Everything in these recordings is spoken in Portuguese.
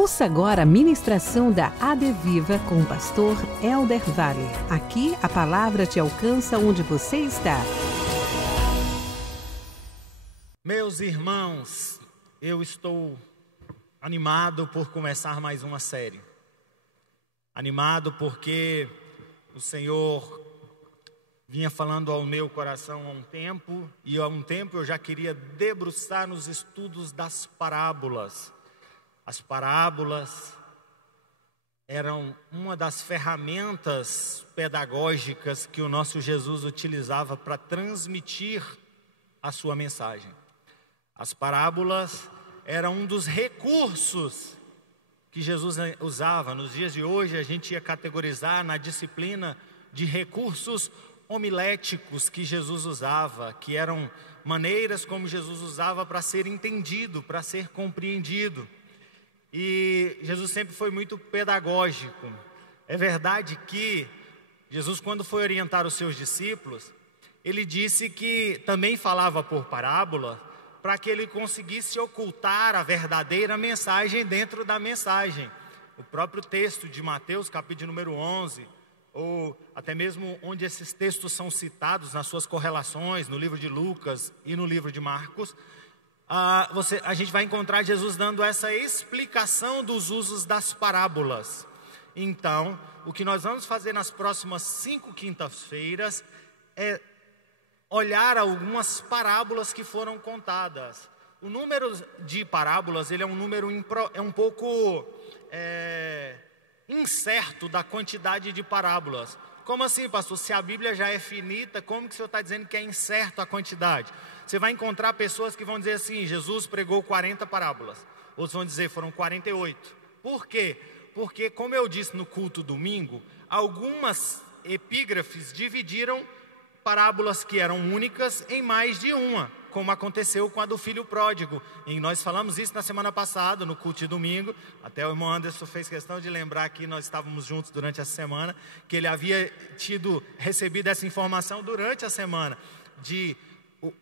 Ouça agora a ministração da ADVIVA com o pastor Elder Vale. Aqui a palavra te alcança onde você está. Meus irmãos, eu estou animado por começar mais uma série. Animado porque o Senhor vinha falando ao meu coração há um tempo, e há um tempo eu já queria debruçar nos estudos das parábolas. As parábolas eram uma das ferramentas pedagógicas que o nosso Jesus utilizava para transmitir a sua mensagem. As parábolas eram um dos recursos que Jesus usava. Nos dias de hoje a gente ia categorizar na disciplina de recursos homiléticos que Jesus usava, que eram maneiras como Jesus usava para ser entendido, para ser compreendido. E Jesus sempre foi muito pedagógico. É verdade que Jesus, quando foi orientar os seus discípulos, ele disse que também falava por parábola, para que ele conseguisse ocultar a verdadeira mensagem dentro da mensagem. O próprio texto de Mateus, capítulo número 11, ou até mesmo onde esses textos são citados nas suas correlações, no livro de Lucas e no livro de Marcos, a gente vai encontrar Jesus dando essa explicação dos usos das parábolas. Então, o que nós vamos fazer nas próximas 5 quintas-feiras é olhar algumas parábolas que foram contadas. O número de parábolas, ele é um número um pouco incerto da quantidade de parábolas. Como assim, pastor? Se a Bíblia já é finita, como que o senhor está dizendo que é incerto a quantidade? Você vai encontrar pessoas que vão dizer assim, Jesus pregou 40 parábolas. Outros vão dizer, foram 48. Por quê? Porque, como eu disse no culto domingo, algumas epígrafes dividiram parábolas que eram únicas em mais de uma, como aconteceu com a do filho pródigo. E nós falamos isso na semana passada, no culto de domingo. Até o irmão Anderson fez questão de lembrar que nós estávamos juntos durante essa semana, que ele havia recebido essa informação durante a semana, de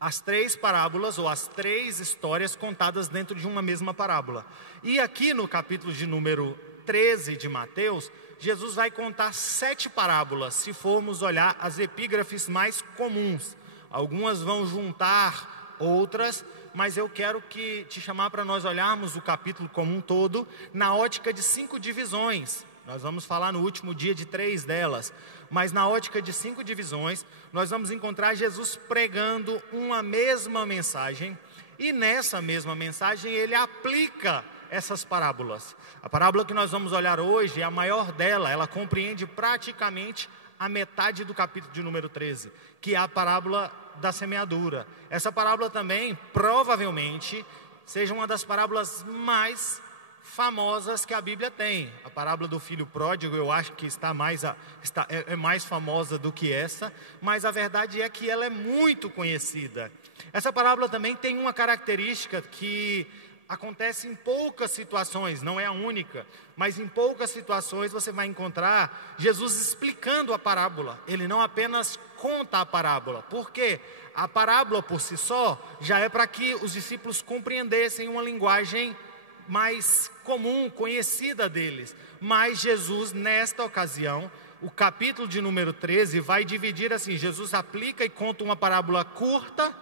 as 3 parábolas ou as 3 histórias contadas dentro de uma mesma parábola. E aqui no capítulo de número 13 de Mateus, Jesus vai contar 7 parábolas, se formos olhar as epígrafes mais comuns. Algumas vão juntar outras, mas eu quero te chamar para nós olharmos o capítulo como um todo, na ótica de 5 divisões. Nós vamos falar no último dia de 3 delas, mas na ótica de 5 divisões, nós vamos encontrar Jesus pregando uma mesma mensagem, e nessa mesma mensagem ele aplica essas parábolas. A parábola que nós vamos olhar hoje é a maior dela, ela compreende praticamente a metade do capítulo de número 13, que é a parábola da semeadura. Essa parábola também, provavelmente, seja uma das parábolas mais famosas que a Bíblia tem. A parábola do filho pródigo, eu acho que é mais famosa do que essa, mas a verdade é que ela é muito conhecida. Essa parábola também tem uma característica que acontece em poucas situações, não é a única, mas em poucas situações você vai encontrar Jesus explicando a parábola. Ele não apenas conta a parábola, porque a parábola por si só já é para que os discípulos compreendessem uma linguagem mais comum, conhecida deles. Mas Jesus, nesta ocasião, o capítulo de número 13 vai dividir assim: Jesus aplica e conta uma parábola curta.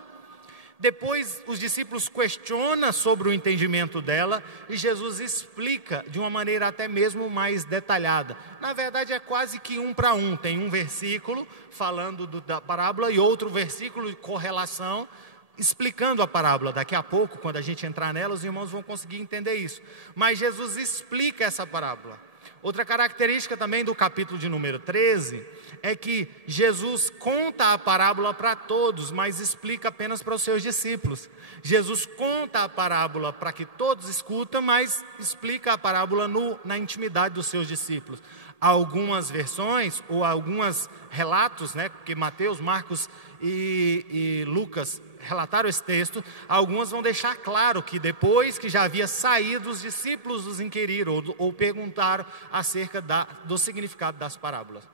Depois os discípulos questionam sobre o entendimento dela e Jesus explica de uma maneira até mesmo mais detalhada. Na verdade é quase que 1 para 1, tem um versículo falando da parábola e outro versículo de correlação explicando a parábola. Daqui a pouco, quando a gente entrar nela, os irmãos vão conseguir entender isso. Mas Jesus explica essa parábola. Outra característica também do capítulo de número 13 é que Jesus conta a parábola para todos, mas explica apenas para os seus discípulos. Jesus conta a parábola para que todos escutem, mas explica a parábola na intimidade dos seus discípulos. Algumas versões ou alguns relatos, porque Mateus, Marcos e Lucas relataram esse texto, algumas vão deixar claro que depois que já havia saído, os discípulos os inquiriram ou perguntaram acerca do significado das parábolas.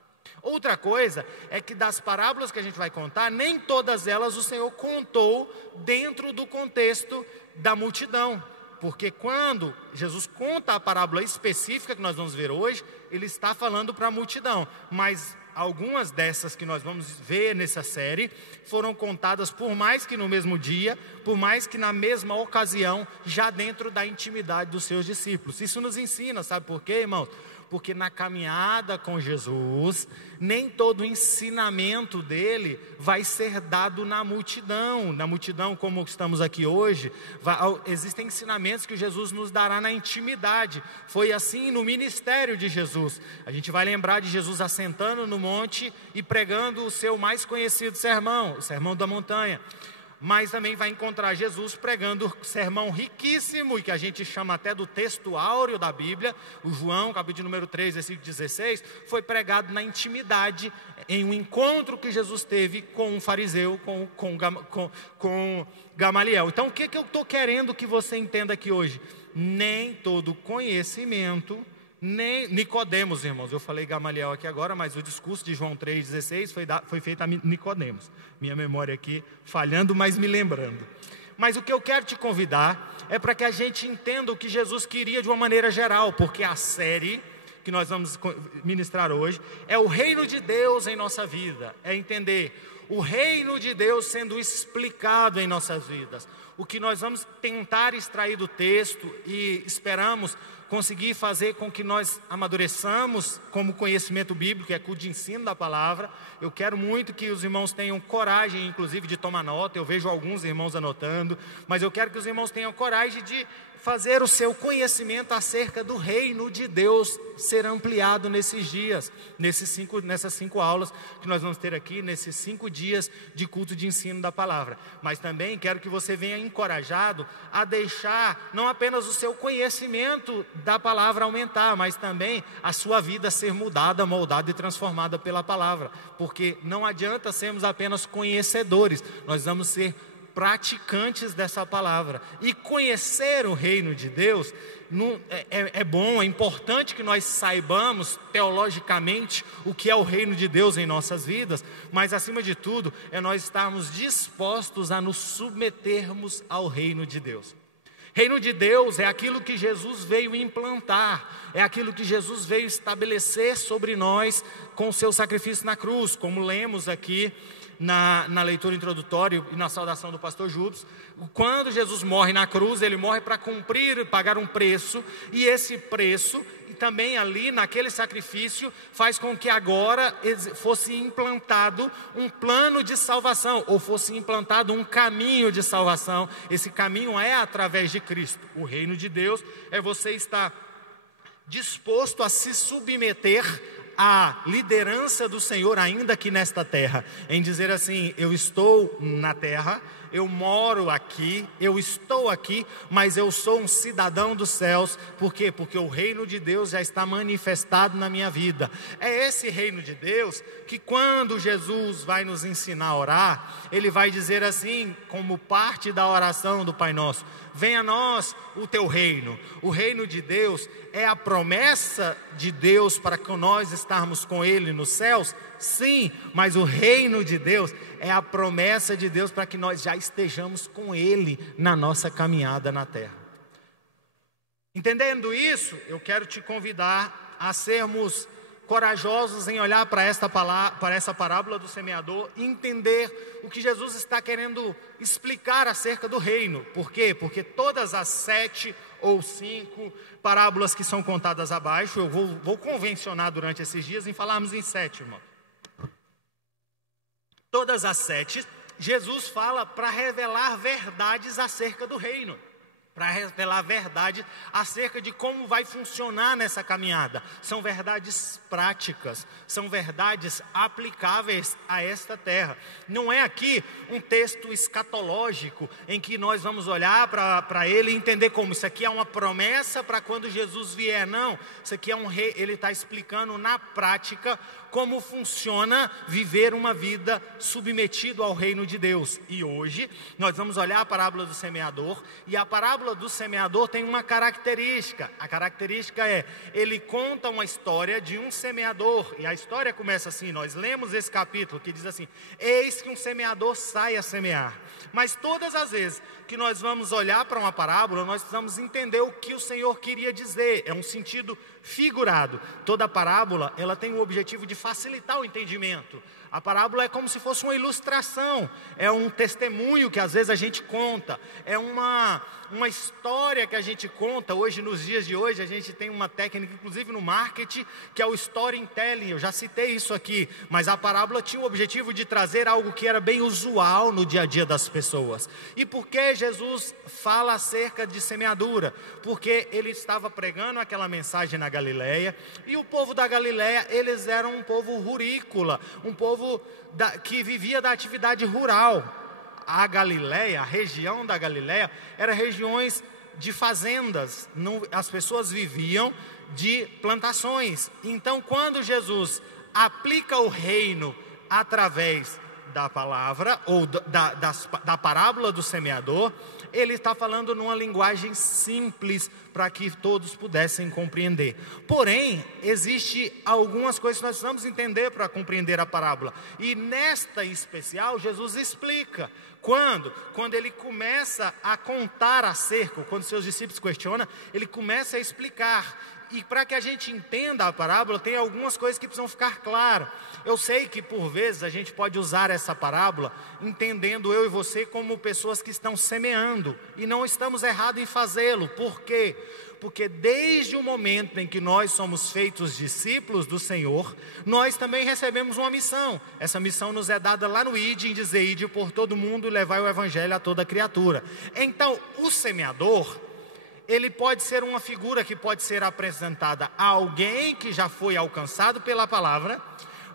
Outra coisa é que das parábolas que a gente vai contar, nem todas elas o Senhor contou dentro do contexto da multidão. Porque quando Jesus conta a parábola específica que nós vamos ver hoje, ele está falando para a multidão. Mas algumas dessas que nós vamos ver nessa série foram contadas por mais que no mesmo dia, por mais que na mesma ocasião, já dentro da intimidade dos seus discípulos. Isso nos ensina, sabe por quê, irmãos? Porque na caminhada com Jesus, nem todo o ensinamento dele vai ser dado na multidão como estamos aqui hoje. Existem ensinamentos que Jesus nos dará na intimidade. Foi assim no ministério de Jesus. A gente vai lembrar de Jesus assentando no monte e pregando o seu mais conhecido sermão, o Sermão da Montanha. Mas também vai encontrar Jesus pregando o sermão riquíssimo, e que a gente chama até do texto áureo da Bíblia. O João, capítulo número 3, versículo 16, foi pregado na intimidade, em um encontro que Jesus teve com um fariseu, com Gamaliel. Então, o que eu estou querendo que você entenda aqui hoje? Nem todo conhecimento... Nem Nicodemos, irmãos, eu falei Gamaliel aqui agora, mas o discurso de João 3,16 foi feito a Nicodemos. Minha memória aqui falhando, mas me lembrando. Mas o que eu quero te convidar é para que a gente entenda o que Jesus queria de uma maneira geral, porque a série que nós vamos ministrar hoje é o reino de Deus em nossa vida, é entender o reino de Deus sendo explicado em nossas vidas. O que nós vamos tentar extrair do texto e esperamos conseguir fazer com que nós amadureçamos como conhecimento bíblico, que é o de ensino da palavra. Eu quero muito que os irmãos tenham coragem, inclusive, de tomar nota. Eu vejo alguns irmãos anotando, mas eu quero que os irmãos tenham coragem de fazer o seu conhecimento acerca do reino de Deus ser ampliado nesses dias, nessas 5 aulas que nós vamos ter aqui, nesses 5 dias de culto de ensino da palavra. Mas também quero que você venha encorajado a deixar não apenas o seu conhecimento da palavra aumentar, mas também a sua vida ser mudada, moldada e transformada pela palavra. Porque não adianta sermos apenas conhecedores, nós vamos ser praticantes dessa palavra. E conhecer o reino de Deus é bom, é importante que nós saibamos teologicamente o que é o reino de Deus em nossas vidas, mas acima de tudo é nós estarmos dispostos a nos submetermos ao reino de Deus. Reino de Deus é aquilo que Jesus veio implantar, é aquilo que Jesus veio estabelecer sobre nós com o seu sacrifício na cruz, como lemos aqui na leitura introdutória e na saudação do pastor Jubes. Quando Jesus morre na cruz, ele morre para cumprir e pagar um preço, e esse preço, e também ali naquele sacrifício, faz com que agora fosse implantado um plano de salvação, ou fosse implantado um caminho de salvação. Esse caminho é através de Cristo. O reino de Deus é você estar disposto a se submeter à liderança do Senhor ainda aqui nesta terra, em dizer assim: eu estou na terra, eu moro aqui, eu estou aqui, mas eu sou um cidadão dos céus. Por quê? Porque o reino de Deus já está manifestado na minha vida. É esse reino de Deus que, quando Jesus vai nos ensinar a orar, ele vai dizer assim, como parte da oração do Pai Nosso: venha a nós o teu reino. O reino de Deus é a promessa de Deus para que nós estarmos com Ele nos céus? Sim, mas o reino de Deus é a promessa de Deus para que nós já estejamos com Ele na nossa caminhada na terra. Entendendo isso, eu quero te convidar a sermos corajosos em olhar para essa parábola do semeador e entender o que Jesus está querendo explicar acerca do reino. Por quê? Porque todas as 7 ou 5 parábolas que são contadas abaixo, eu vou convencionar durante esses dias em falarmos em 7, irmão. Todas as 7, Jesus fala para revelar verdades acerca do reino, para revelar verdade acerca de como vai funcionar nessa caminhada. São verdades práticas, são verdades aplicáveis a esta terra. Não é aqui um texto escatológico em que nós vamos olhar para ele e entender como isso aqui é uma promessa para quando Jesus vier. Não, isso aqui ele está explicando na prática como funciona viver uma vida submetido ao reino de Deus. E hoje nós vamos olhar a parábola do semeador, e a parábola parábola do semeador tem uma característica. A característica é, ele conta uma história de um semeador. E a história começa assim, nós lemos esse capítulo que diz assim: eis que um semeador sai a semear. Mas todas as vezes que nós vamos olhar para uma parábola, nós precisamos entender o que o Senhor queria dizer. É um sentido figurado. Toda parábola, ela tem o objetivo de facilitar o entendimento. A parábola é como se fosse uma ilustração, é um testemunho que às vezes a gente conta, é uma história que a gente conta. Hoje, nos dias de hoje, a gente tem uma técnica, inclusive no marketing, que é o storytelling. Eu já citei isso aqui, mas a parábola tinha o objetivo de trazer algo que era bem usual no dia a dia das pessoas. E por que Jesus fala acerca de semeadura? Porque ele estava pregando aquela mensagem na Galileia, e o povo da Galileia, eles eram um povo rurícola, um povo que vivia da atividade rural. A Galileia, a região da Galileia, eram regiões de fazendas, as pessoas viviam de plantações. Então, quando Jesus aplica o reino através da palavra, ou da parábola do semeador, ele está falando numa linguagem simples, para que todos pudessem compreender. Porém, existe algumas coisas que nós precisamos entender para compreender a parábola. E nesta em especial, Jesus explica. Quando ele começa a contar acerca, quando seus discípulos questionam, ele começa a explicar. E para que a gente entenda a parábola, tem algumas coisas que precisam ficar claras. Eu sei que por vezes a gente pode usar essa parábola, entendendo eu e você como pessoas que estão semeando. E não estamos errados em fazê-lo. Por quê? Porque desde o momento em que nós somos feitos discípulos do Senhor, nós também recebemos uma missão. Essa missão nos é dada lá no Ide, em dizer: ide por todo mundo e levai o evangelho a toda criatura. Então, o semeador, ele pode ser uma figura que pode ser apresentada a alguém que já foi alcançado pela palavra,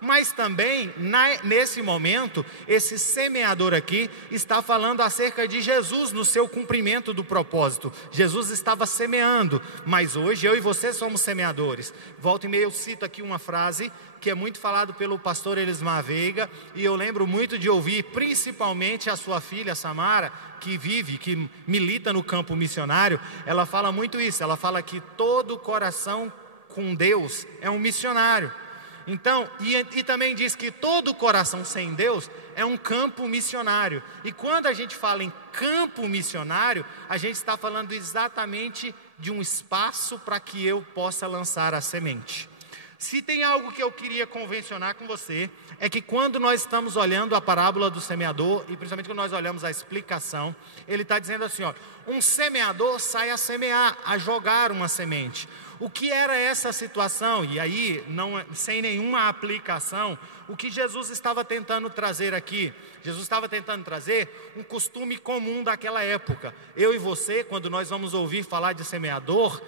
mas também, nesse momento, esse semeador aqui está falando acerca de Jesus no seu cumprimento do propósito. Jesus estava semeando, mas hoje eu e você somos semeadores. Volta e meia eu cito aqui uma frase que é muito falado pelo pastor Elismar Veiga, e eu lembro muito de ouvir, principalmente a sua filha Samara, que milita no campo missionário. Ela fala muito isso, ela fala que todo coração com Deus é um missionário. Então, e também diz que todo coração sem Deus é um campo missionário. E quando a gente fala em campo missionário, a gente está falando exatamente de um espaço para que eu possa lançar a semente. Se tem algo que eu queria convencionar com você, é que quando nós estamos olhando a parábola do semeador, e principalmente quando nós olhamos a explicação, ele está dizendo assim, ó: um semeador sai a semear, a jogar uma semente. O que era essa situação? E aí, sem nenhuma aplicação, o que Jesus estava tentando trazer aqui? Jesus estava tentando trazer um costume comum daquela época. Eu e você, quando nós vamos ouvir falar de semeador,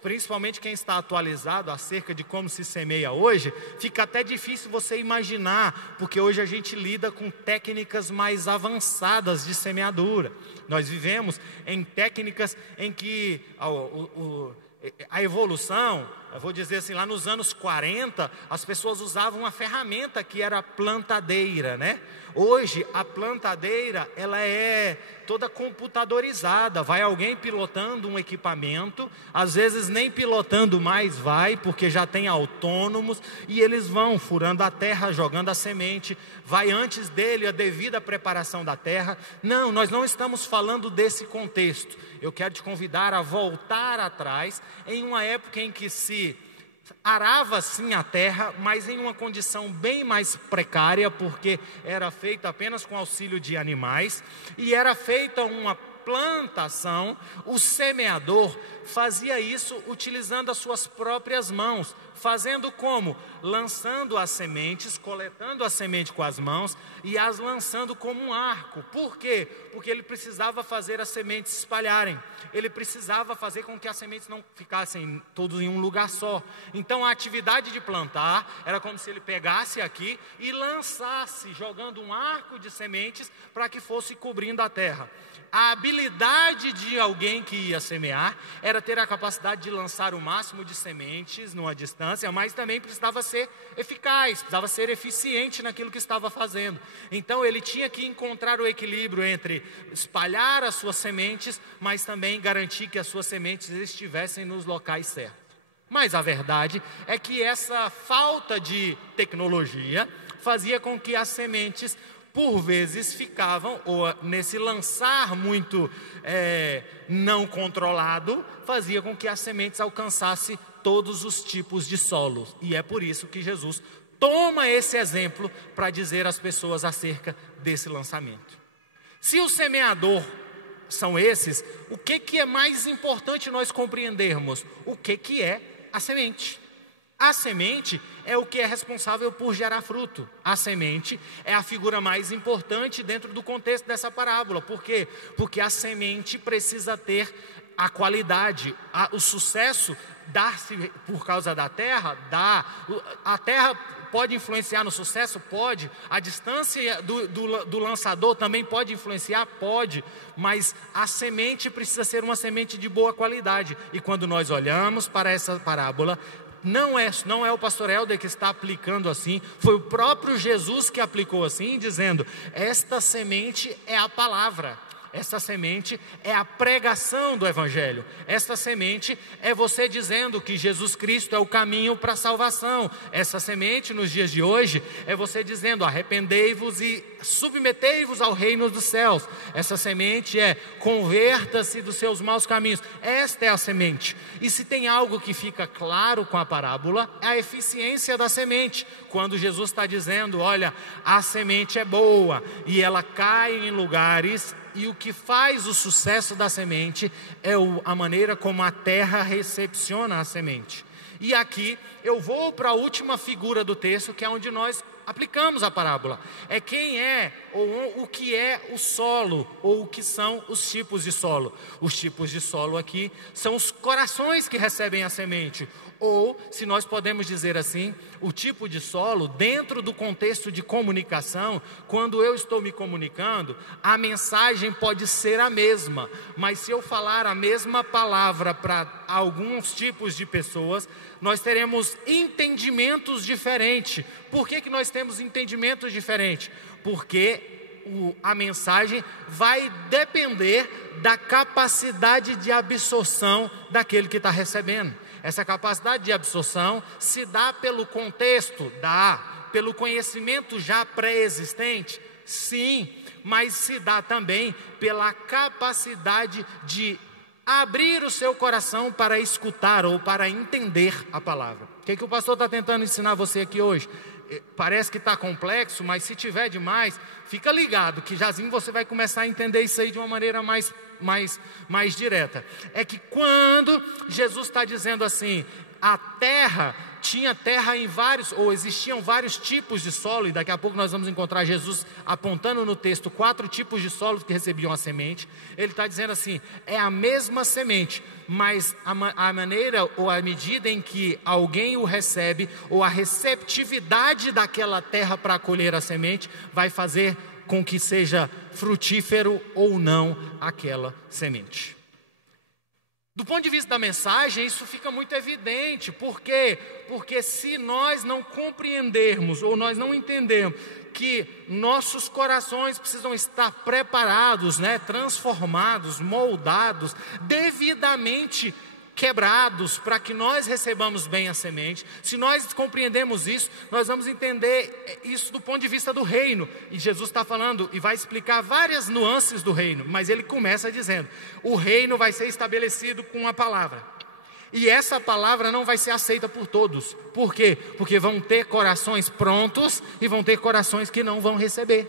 principalmente quem está atualizado acerca de como se semeia hoje, fica até difícil você imaginar, porque hoje a gente lida com técnicas mais avançadas de semeadura. Nós vivemos em técnicas em que a evolução, eu vou dizer assim, lá nos anos 40, as pessoas usavam uma ferramenta que era a plantadeira, né? Hoje, a plantadeira, ela é toda computadorizada, vai alguém pilotando um equipamento, às vezes nem pilotando mais vai, porque já tem autônomos, e eles vão furando a terra, jogando a semente, vai antes dele a devida preparação da terra. Não, nós não estamos falando desse contexto. Eu quero te convidar a voltar atrás, em uma época em que se arava sim a terra, mas em uma condição bem mais precária, porque era feita apenas com auxílio de animais, e era feita uma plantação. O semeador fazia isso utilizando as suas próprias mãos. Fazendo como? Lançando as sementes, coletando a semente com as mãos e as lançando como um arco. Por quê? Porque ele precisava fazer as sementes se espalharem. Ele precisava fazer com que as sementes não ficassem todas em um lugar só. Então a atividade de plantar era como se ele pegasse aqui e lançasse, jogando um arco de sementes para que fosse cobrindo a terra. A habilidade habilidade de alguém que ia semear era ter a capacidade de lançar o máximo de sementes numa distância, mas também precisava ser eficaz, precisava ser eficiente naquilo que estava fazendo. Então ele tinha que encontrar o equilíbrio entre espalhar as suas sementes, mas também garantir que as suas sementes estivessem nos locais certos. Mas a verdade é que essa falta de tecnologia fazia com que as sementes, por vezes, ficavam, ou nesse lançar muito não controlado, fazia com que as sementes alcançassem todos os tipos de solos. E é por isso que Jesus toma esse exemplo para dizer às pessoas acerca desse lançamento. Se o semeador são esses, o que é mais importante nós compreendermos? O que é a semente? A semente é o que é responsável por gerar fruto. A semente é a figura mais importante dentro do contexto dessa parábola. Por quê? Porque a semente precisa ter a qualidade, o sucesso dar-se por causa da terra, a terra pode influenciar no sucesso? Pode. A distância do lançador também pode influenciar? Pode. Mas a semente precisa ser uma semente de boa qualidade. E quando nós olhamos para essa parábola, não é o pastor Helder que está aplicando assim, foi o próprio Jesus que aplicou assim, dizendo: esta semente é a palavra. Esta semente é a pregação do Evangelho. Esta semente é você dizendo que Jesus Cristo é o caminho para a salvação. Essa semente, nos dias de hoje, é você dizendo: arrependei-vos e submetei-vos ao reino dos céus. Essa semente é: converta-se dos seus maus caminhos. Esta é a semente. E se tem algo que fica claro com a parábola, é a eficiência da semente. Quando Jesus está dizendo: olha, a semente é boa e ela cai em lugares, e o que faz o sucesso da semente é a maneira como a terra recepciona a semente. E aqui eu vou para a última figura do texto, que é onde nós aplicamos a parábola. É quem é, ou o que é o solo, ou o que são os tipos de solo. Os tipos de solo aqui são os corações que recebem a semente. Ou, se nós podemos dizer assim, o tipo de solo, dentro do contexto de comunicação, quando eu estou me comunicando, a mensagem pode ser a mesma, mas se eu falar a mesma palavra para alguns tipos de pessoas, nós teremos entendimentos diferentes. Por que nós temos entendimentos diferentes? Porque a mensagem vai depender da capacidade de absorção daquele que está recebendo. Essa capacidade de absorção se dá pelo contexto, pelo conhecimento já pré-existente, sim, mas se dá também pela capacidade de abrir o seu coração para escutar ou para entender a palavra. O que o pastor está tentando ensinar você aqui hoje? Parece que está complexo, mas se tiver demais, fica ligado que jazinho você vai começar a entender isso aí de uma maneira mais direta. É que quando Jesus está dizendo assim, tinha terra em existiam vários tipos de solo, e daqui a pouco nós vamos encontrar Jesus apontando no texto 4 tipos de solos que recebiam a semente. Ele está dizendo assim, é a mesma semente, mas a maneira ou a medida em que alguém o recebe, ou a receptividade daquela terra para acolher a semente, vai fazer com que seja frutífero ou não aquela semente. Do ponto de vista da mensagem, isso fica muito evidente. Por quê? Porque se nós não compreendermos ou nós não entendermos que nossos corações precisam estar preparados, transformados, moldados, devidamente quebrados para que nós recebamos bem a semente. Se nós compreendermos isso, nós vamos entender isso do ponto de vista do reino. E Jesus está falando e vai explicar várias nuances do reino, mas ele começa dizendo: o reino vai ser estabelecido com uma palavra. E essa palavra não vai ser aceita por todos. Por quê? Porque vão ter corações prontos e vão ter corações que não vão receber.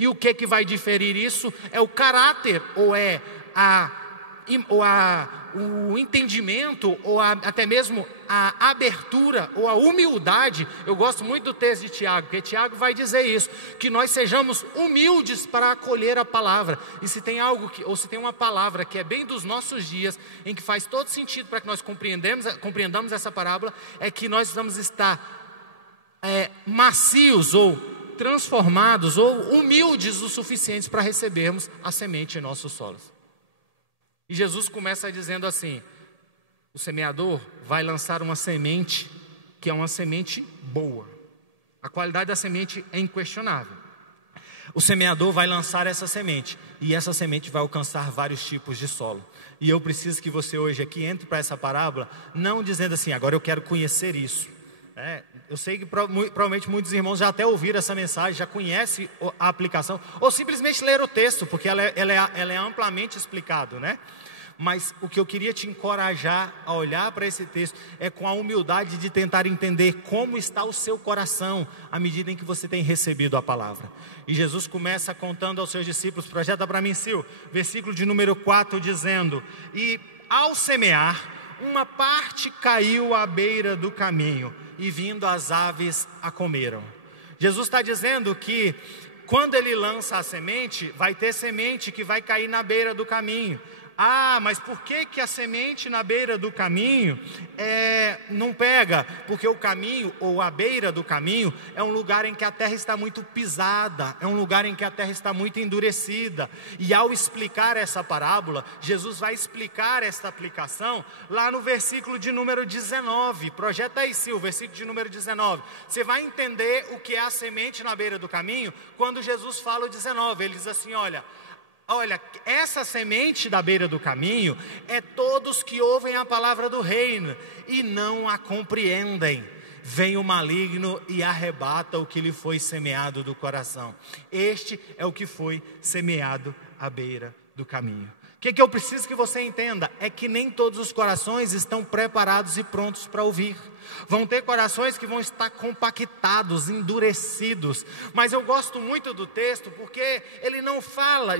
E o que vai diferir isso? É o caráter, ou é o entendimento, ou até mesmo a abertura, ou a humildade. Eu gosto muito do texto de Tiago, porque Tiago vai dizer isso, que nós sejamos humildes para acolher a palavra. E se tem se tem uma palavra que é bem dos nossos dias, em que faz todo sentido para que nós compreendamos essa parábola, é que nós vamos estar macios, ou transformados, ou humildes o suficiente para recebermos a semente em nossos solos. E Jesus começa dizendo assim: o semeador vai lançar uma semente, que é uma semente boa. A qualidade da semente é inquestionável. O semeador vai lançar essa semente, e essa semente vai alcançar vários tipos de solo. E eu preciso que você hoje aqui entre para essa parábola, não dizendo assim: agora eu quero conhecer isso. Eu sei que provavelmente muitos irmãos já até ouviram essa mensagem, já conhecem a aplicação, ou simplesmente leram o texto, porque ela é amplamente explicado, né? Mas o que eu queria te encorajar a olhar para esse texto é com a humildade de tentar entender como está o seu coração à medida em que você tem recebido a palavra. E Jesus começa contando aos seus discípulos, projeta para mim, Sil, versículo de número 4, dizendo: e ao semear, uma parte caiu à beira do caminho, e vindo as aves a comeram. Jesus está dizendo que quando ele lança a semente, vai ter semente que vai cair na beira do caminho. Ah, mas por que a semente na beira do caminho não pega? Porque o caminho, ou a beira do caminho, é um lugar em que a terra está muito pisada, é um lugar em que a terra está muito endurecida. E ao explicar essa parábola, Jesus vai explicar essa aplicação lá no versículo de número 19. Projeta aí, Sil, o versículo de número 19. Você vai entender o que é a semente na beira do caminho quando Jesus fala o 19. Ele diz assim: olha, essa semente da beira do caminho é todos que ouvem a palavra do reino e não a compreendem. Vem o maligno e arrebata o que lhe foi semeado do coração. Este é o que foi semeado à beira do caminho. O que eu preciso que você entenda é que nem todos os corações estão preparados e prontos para ouvir. Vão ter corações que vão estar compactados, endurecidos. Mas eu gosto muito do texto porque ele não fala.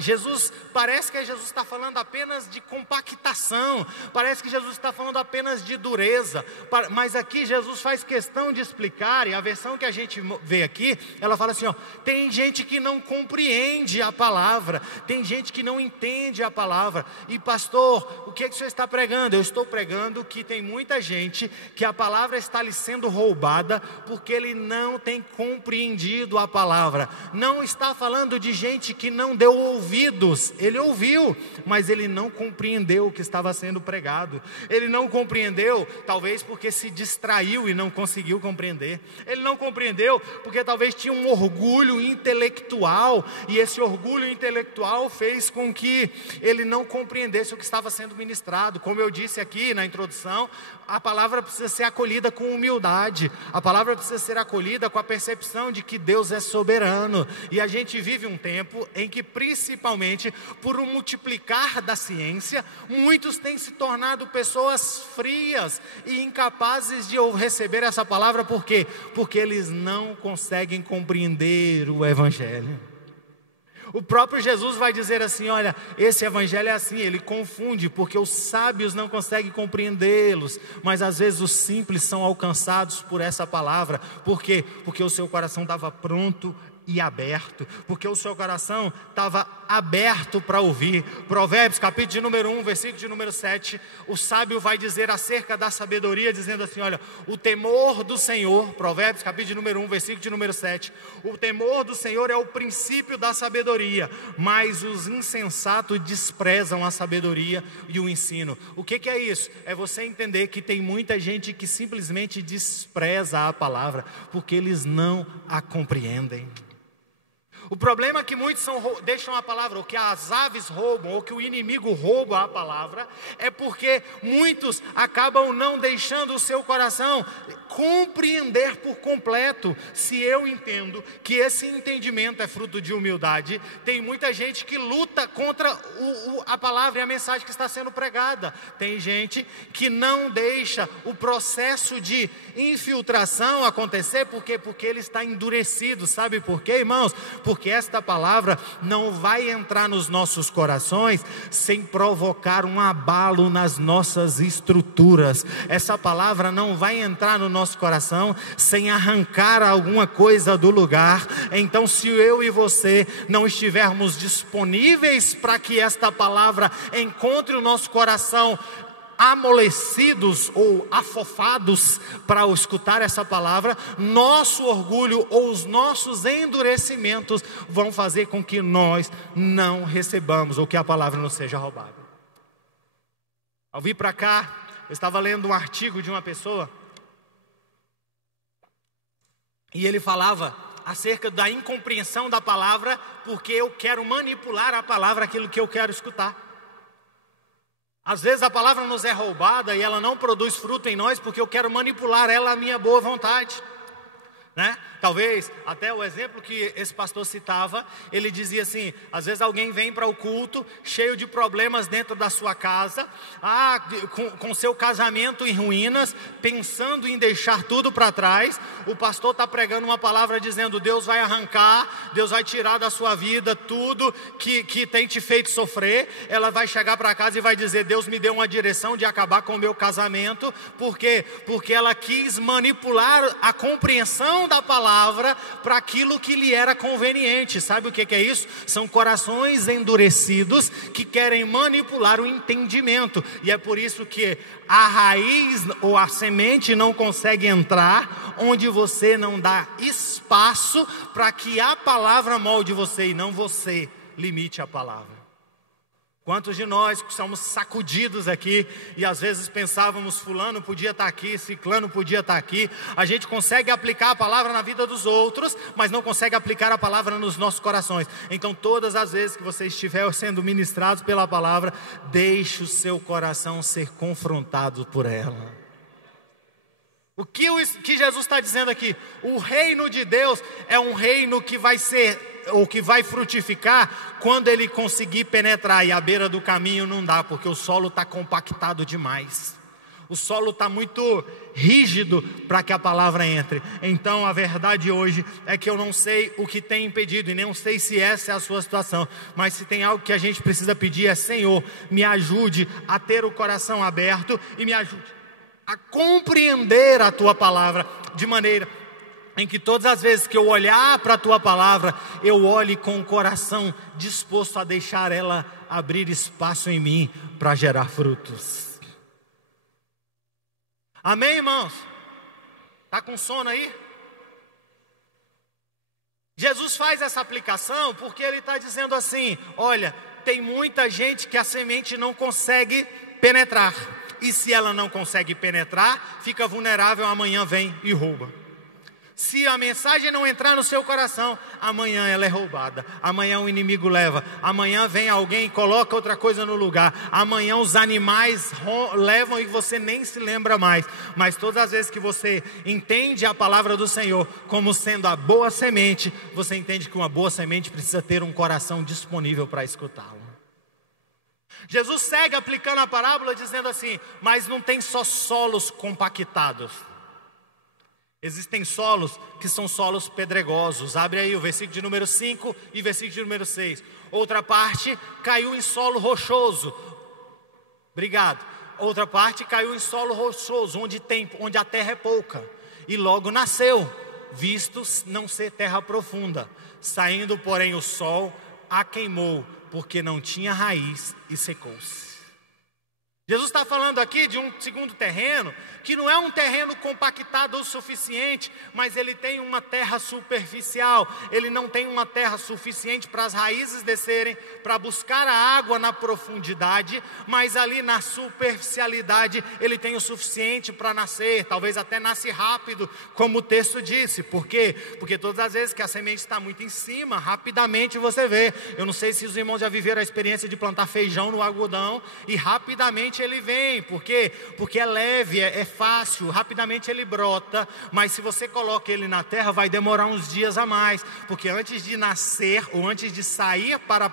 Parece que Jesus está falando apenas de compactação. Parece que Jesus está falando apenas de dureza. Mas aqui Jesus faz questão de explicar. E a versão que a gente vê aqui, ela fala assim: tem gente que não compreende a palavra. Tem gente que não entende a palavra. E pastor, o que o senhor está pregando? Eu estou pregando que tem muita gente que a palavra está lhe sendo roubada porque ele não tem compreendido a palavra. Não está falando de gente que não deu ouvidos. Ele ouviu, mas ele não compreendeu o que estava sendo pregado. Ele não compreendeu, talvez porque se distraiu e não conseguiu compreender. Ele não compreendeu porque talvez tinha um orgulho intelectual, e esse orgulho intelectual fez com que ele não compreendesse o que estava sendo ministrado. Como eu disse aqui na introdução, a palavra precisa ser acolhida com humildade. A palavra precisa ser acolhida com a percepção de que Deus é soberano. E a gente vive um tempo em que, principalmente por um multiplicar da ciência, muitos têm se tornado pessoas frias e incapazes de receber essa palavra. Por quê? Porque eles não conseguem compreender o Evangelho. O próprio Jesus vai dizer assim: olha, esse evangelho é assim, ele confunde, porque os sábios não conseguem compreendê-los, mas às vezes os simples são alcançados por essa palavra. Por quê? Porque o seu coração estava pronto e aberto, porque o seu coração estava aberto para ouvir. Provérbios, capítulo de número 1, versículo de número 7, o sábio vai dizer acerca da sabedoria, dizendo assim: olha, o temor do Senhor, Provérbios, capítulo de número 1, versículo de número 7, o temor do Senhor é o princípio da sabedoria, mas os insensatos desprezam a sabedoria e o ensino. O que é isso? É você entender que tem muita gente que simplesmente despreza a palavra, porque eles não a compreendem. O problema é que muitos deixam a palavra, ou que as aves roubam, ou que o inimigo rouba a palavra, é porque muitos acabam não deixando o seu coração compreender por completo. Se eu entendo que esse entendimento é fruto de humildade, tem muita gente que luta contra a palavra e a mensagem que está sendo pregada. Tem gente que não deixa o processo de infiltração acontecer, porque ele está endurecido. Sabe por quê, irmãos? Porque esta palavra não vai entrar nos nossos corações sem provocar um abalo nas nossas estruturas. Essa palavra não vai entrar no nosso coração sem arrancar alguma coisa do lugar. Então, se eu e você não estivermos disponíveis para que esta palavra encontre o nosso coração amolecidos ou afofados para escutar essa palavra, nosso orgulho ou os nossos endurecimentos vão fazer com que nós não recebamos ou que a palavra nos seja roubada. Ao vir para cá, eu estava lendo um artigo de uma pessoa, e ele falava acerca da incompreensão da palavra, porque eu quero manipular a palavra, aquilo que eu quero escutar. Às vezes a palavra nos é roubada e ela não produz fruto em nós, porque eu quero manipular ela à minha boa vontade, né? Talvez, até o exemplo que esse pastor citava, ele dizia assim, às vezes alguém vem para o culto, cheio de problemas dentro da sua casa, com seu casamento em ruínas, pensando em deixar tudo para trás, o pastor está pregando uma palavra dizendo, Deus vai arrancar, Deus vai tirar da sua vida tudo que tem te feito sofrer. Ela vai chegar para casa e vai dizer, Deus me deu uma direção de acabar com o meu casamento. Por quê? Porque ela quis manipular a compreensão da palavra para aquilo que lhe era conveniente. Sabe o que é isso? São corações endurecidos que querem manipular o entendimento, e é por isso que a raiz ou a semente não consegue entrar onde você não dá espaço para que a palavra molde você e não você limite a palavra. Quantos de nós somos sacudidos aqui e às vezes pensávamos, fulano podia estar aqui, ciclano podia estar aqui. A gente consegue aplicar a palavra na vida dos outros, mas não consegue aplicar a palavra nos nossos corações. Então todas as vezes que você estiver sendo ministrado pela palavra, deixe o seu coração ser confrontado por ela. O que Jesus está dizendo aqui? O reino de Deus é um reino que vai ser, ou que vai frutificar quando ele conseguir penetrar, e à beira do caminho não dá, porque o solo está compactado demais. O solo está muito rígido para que a palavra entre. Então a verdade hoje é que eu não sei o que tem impedido, e nem sei se essa é a sua situação, mas se tem algo que a gente precisa pedir é, Senhor, me ajude a ter o coração aberto e me ajude a compreender a tua palavra, de maneira em que todas as vezes que eu olhar para a tua palavra, eu olhe com o coração disposto a deixar ela abrir espaço em mim para gerar frutos. Amém, irmãos? Está com sono aí? Jesus faz essa aplicação porque ele está dizendo assim, olha, tem muita gente que a semente não consegue penetrar, e se ela não consegue penetrar, fica vulnerável, amanhã vem e rouba. Se a mensagem não entrar no seu coração, amanhã ela é roubada, amanhã o inimigo leva, amanhã vem alguém e coloca outra coisa no lugar, amanhã os animais levam e você nem se lembra mais. Mas todas as vezes que você entende a palavra do Senhor como sendo a boa semente, você entende que uma boa semente precisa ter um coração disponível para escutá-la. Jesus segue aplicando a parábola dizendo assim, mas não tem só solos compactados. Existem solos que são solos pedregosos. Abre aí o versículo de número 5 e versículo de número 6. Outra parte caiu em solo rochoso. Obrigado. Outra parte caiu em solo rochoso, onde a terra é pouca. E logo nasceu, visto não ser terra profunda. Saindo, porém, o sol a queimou, porque não tinha raiz e secou-se. Jesus está falando aqui de um segundo terreno, que não é um terreno compactado o suficiente, mas ele tem uma terra superficial. Ele não tem uma terra suficiente para as raízes descerem, para buscar a água na profundidade, mas ali na superficialidade ele tem o suficiente para nascer, talvez até nasce rápido, como o texto disse. Por quê? Porque todas as vezes que a semente está muito em cima, rapidamente você vê. Eu não sei se os irmãos já viveram a experiência de plantar feijão no algodão, e rapidamente ele vem. Por quê? Porque é leve, é fácil, rapidamente ele brota. Mas se você coloca ele na terra, vai demorar uns dias a mais, porque antes de nascer, ou antes de sair para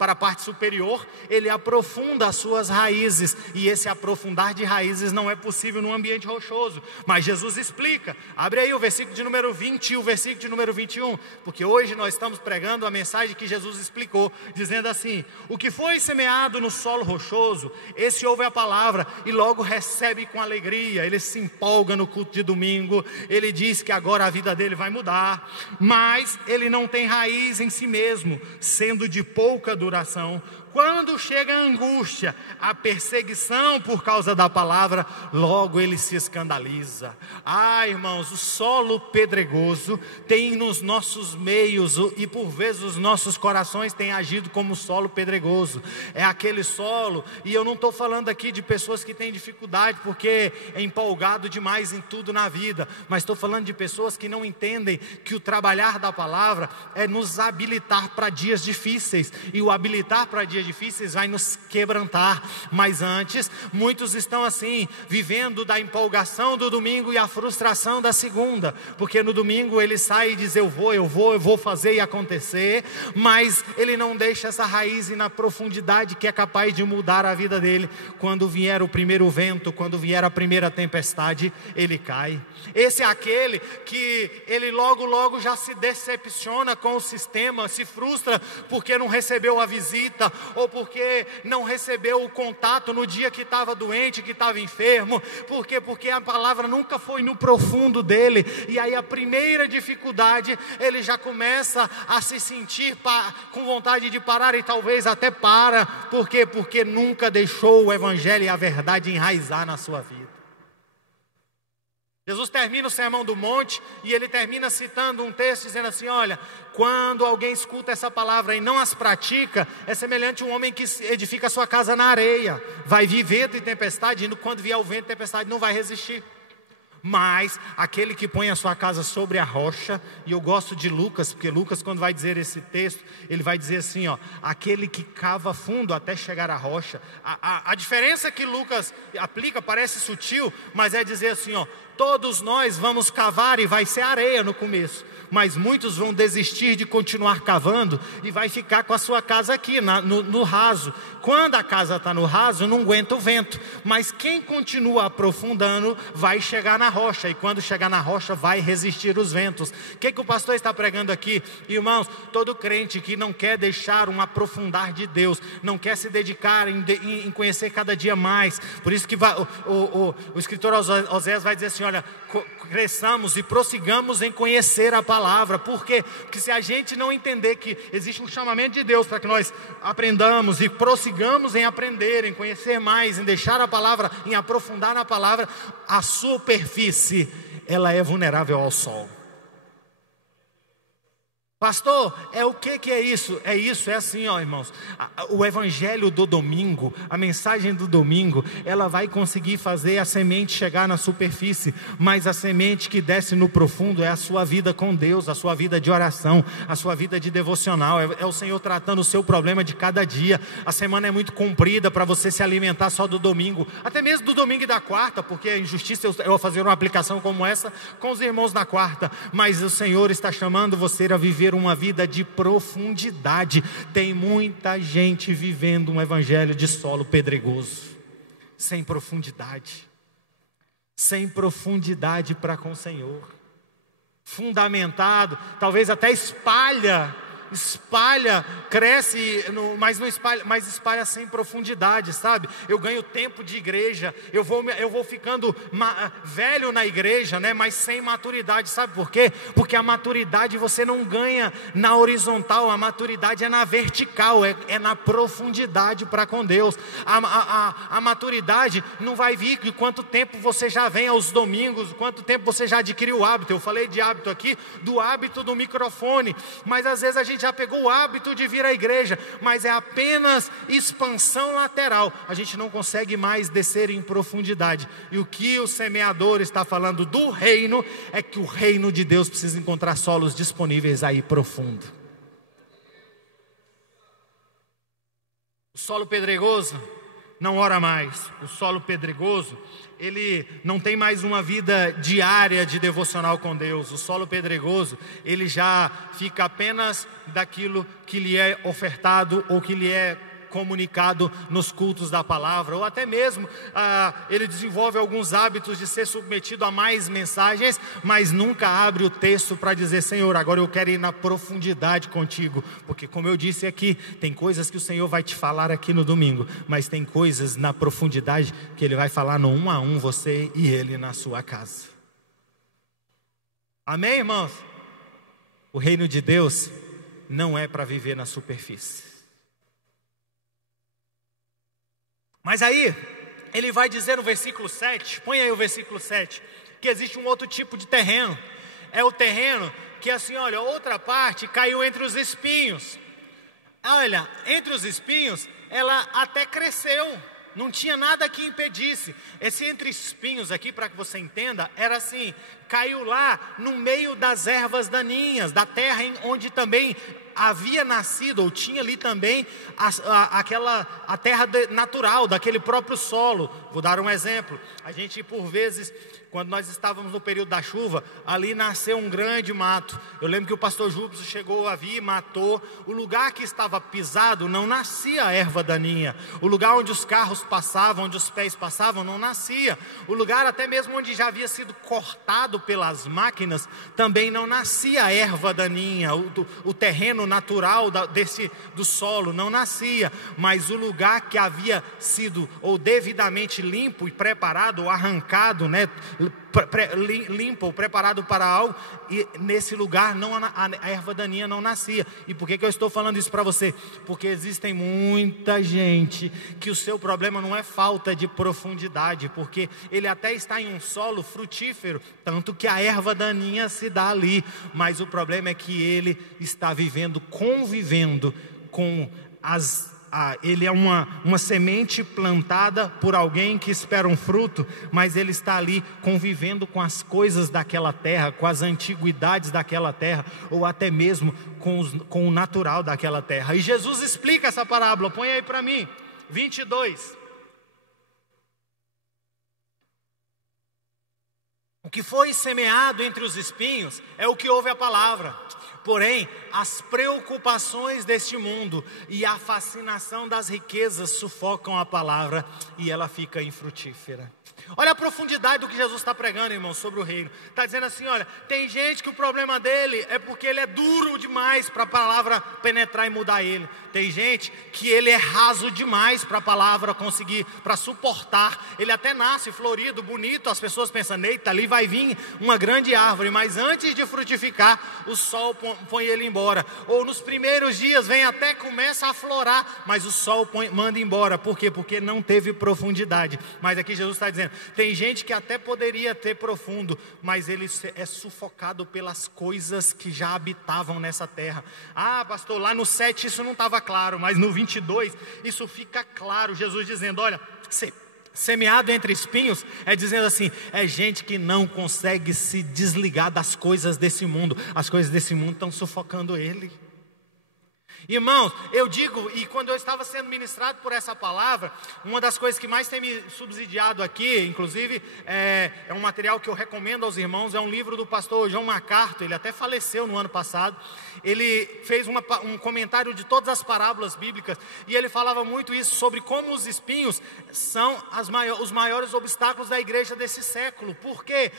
a parte superior, ele aprofunda as suas raízes, e esse aprofundar de raízes não é possível num ambiente rochoso. Mas Jesus explica. Abre aí o versículo de número 20 e o versículo de número 21, porque hoje nós estamos pregando a mensagem que Jesus explicou, dizendo assim: o que foi semeado no solo rochoso, esse ouve a palavra e logo recebe com alegria. Ele se empolga no culto de domingo, ele diz que agora a vida dele vai mudar, mas ele não tem raiz em si mesmo, sendo de pouca duração. Quando chega a angústia, a perseguição por causa da palavra, logo ele se escandaliza. Irmãos, o solo pedregoso tem nos nossos meios e por vezes os nossos corações têm agido como solo pedregoso. É aquele solo, e eu não estou falando aqui de pessoas que têm dificuldade porque é empolgado demais em tudo na vida, mas estou falando de pessoas que não entendem que o trabalhar da palavra é nos habilitar para dias difíceis, e o habilitar para dias difíceis vai nos quebrantar. Mas antes, muitos estão assim, vivendo da empolgação do domingo e a frustração da segunda, porque no domingo ele sai e diz eu vou fazer e acontecer, mas ele não deixa essa raiz ir na profundidade que é capaz de mudar a vida dele. Quando vier o primeiro vento, quando vier a primeira tempestade, ele cai. Esse é aquele que ele logo já se decepciona com o sistema, se frustra porque não recebeu a visita, ou porque não recebeu o contato no dia que estava doente, que estava enfermo, porque a palavra nunca foi no profundo dele, e aí a primeira dificuldade, ele já começa a se sentir com vontade de parar, e talvez até para, porque nunca deixou o evangelho e a verdade enraizar na sua vida. Jesus termina o Sermão do Monte e ele termina citando um texto dizendo assim: olha, quando alguém escuta essa palavra e não as pratica, é semelhante a um homem que edifica a sua casa na areia. Vai vir vento e tempestade, e quando vier o vento e tempestade não vai resistir. Mas aquele que põe a sua casa sobre a rocha, e eu gosto de Lucas, porque Lucas, quando vai dizer esse texto, ele vai dizer assim, aquele que cava fundo até chegar à rocha. A diferença que Lucas aplica parece sutil, mas é dizer assim, todos nós vamos cavar e vai ser areia no começo, mas muitos vão desistir de continuar cavando e vai ficar com a sua casa aqui no raso. Quando a casa está no raso, não aguenta o vento, mas quem continua aprofundando vai chegar na rocha, e quando chegar na rocha vai resistir os ventos. O que o pastor está pregando aqui? Irmãos, todo crente que não quer deixar um aprofundar de Deus, não quer se dedicar em conhecer cada dia mais, por isso que o escritor Oséias vai dizer assim, olha, cresçamos e prossigamos em conhecer a palavra. Por quê? Porque se a gente não entender que existe um chamamento de Deus para que nós aprendamos e prossigamos em aprender, em conhecer mais, em deixar a palavra, em aprofundar na palavra, a superfície, ela é vulnerável ao sol. Pastor, o que é isso? É assim, irmãos, o evangelho do domingo, a mensagem do domingo, ela vai conseguir fazer a semente chegar na superfície, mas a semente que desce no profundo é a sua vida com Deus, a sua vida de oração, a sua vida de devocional, é o Senhor tratando o seu problema de cada dia. A semana é muito comprida para você se alimentar só do domingo, até mesmo do domingo e da quarta, porque é injustiça eu fazer uma aplicação como essa com os irmãos na quarta, mas o Senhor está chamando você a viver uma vida de profundidade. Tem muita gente vivendo um evangelho de solo pedregoso, sem profundidade para com o Senhor, fundamentado, talvez até espalha, cresce, mas espalha sem profundidade, sabe? Eu ganho tempo de igreja, eu vou ficando velho na igreja, né? Mas sem maturidade, sabe por quê? Porque a maturidade você não ganha na horizontal, a maturidade é na vertical, é na profundidade para com Deus. A maturidade não vai vir de quanto tempo você já vem aos domingos, quanto tempo você já adquiriu o hábito. Eu falei de hábito aqui, do hábito do microfone, mas às vezes a gente já pegou o hábito de vir à igreja, mas é apenas expansão lateral, a gente não consegue mais descer em profundidade. E o que o semeador está falando do reino, é que o reino de Deus precisa encontrar solos disponíveis aí profundo. O solo pedregoso não ora mais. O solo pedregoso, ele não tem mais uma vida diária de devocional com Deus. O solo pedregoso, ele já fica apenas daquilo que lhe é ofertado ou que lhe é comunicado nos cultos da palavra, ou até mesmo ele desenvolve alguns hábitos de ser submetido a mais mensagens, mas nunca abre o texto para dizer: Senhor, agora eu quero ir na profundidade contigo, porque como eu disse aqui, tem coisas que o Senhor vai te falar aqui no domingo, mas tem coisas na profundidade que Ele vai falar no 1 a 1, você e Ele na sua casa. Amém, irmãos? O reino de Deus não é para viver na superfície. Mas aí, ele vai dizer no versículo 7, põe aí o versículo 7, que existe um outro tipo de terreno. É o terreno que assim, olha, outra parte caiu entre os espinhos. Olha, entre os espinhos, ela até cresceu. Não tinha nada que impedisse. Esse entre espinhos aqui, para que você entenda, era assim, caiu lá no meio das ervas daninhas, da terra onde também havia nascido, ou tinha ali também a terra natural, daquele próprio solo. Vou dar um exemplo. A gente, por vezes, quando nós estávamos no período da chuva, ali nasceu um grande mato. Eu lembro que o pastor Júpiter chegou a vir e matou. O lugar que estava pisado não nascia erva daninha. O lugar onde os carros passavam, onde os pés passavam, não nascia. O lugar até mesmo onde já havia sido cortado pelas máquinas, também não nascia erva daninha. O terreno natural do solo não nascia. Mas o lugar que havia sido ou devidamente limpo e preparado, ou arrancado, né, limpo ou preparado para algo, e nesse lugar a erva daninha não nascia. E por que eu estou falando isso para você? Porque existem muita gente que o seu problema não é falta de profundidade, porque ele até está em um solo frutífero, tanto que a erva daninha se dá ali, mas o problema é que ele está convivendo com ele é uma semente plantada por alguém que espera um fruto, mas ele está ali convivendo com as coisas daquela terra, com as antiguidades daquela terra, ou até mesmo com o natural daquela terra. E Jesus explica essa parábola, põe aí para mim, 22. O que foi semeado entre os espinhos é o que ouve a palavra. Porém, as preocupações deste mundo e a fascinação das riquezas sufocam a palavra e ela fica infrutífera. Olha a profundidade do que Jesus está pregando, irmão, sobre o reino. Está dizendo assim, olha, tem gente que o problema dele é porque ele é duro demais para a palavra penetrar e mudar ele. Tem gente que ele é raso demais para a palavra conseguir, para suportar. Ele até nasce florido, bonito, as pessoas pensam, eita, ali vai vir uma grande árvore, mas antes de frutificar, o sol põe ele embora. Ou nos primeiros dias vem até, começa a florar, mas o sol manda embora. Por quê? Porque não teve profundidade. Mas aqui Jesus está dizendo, tem gente que até poderia ter profundo, mas ele é sufocado pelas coisas que já habitavam nessa terra. Ah, pastor, lá no 7 isso não estava claro, mas no 22 isso fica claro. Jesus dizendo, olha, semeado entre espinhos, é dizendo assim, é gente que não consegue se desligar das coisas desse mundo. As coisas desse mundo estão sufocando ele. Irmãos, eu digo, e quando eu estava sendo ministrado por essa palavra, uma das coisas que mais tem me subsidiado aqui, inclusive é um material que eu recomendo aos irmãos, é um livro do pastor John MacArthur. Ele até faleceu no ano passado. Ele fez um comentário de todas as parábolas bíblicas, e ele falava muito isso, sobre como os espinhos são os maiores obstáculos da igreja desse século. Por quê?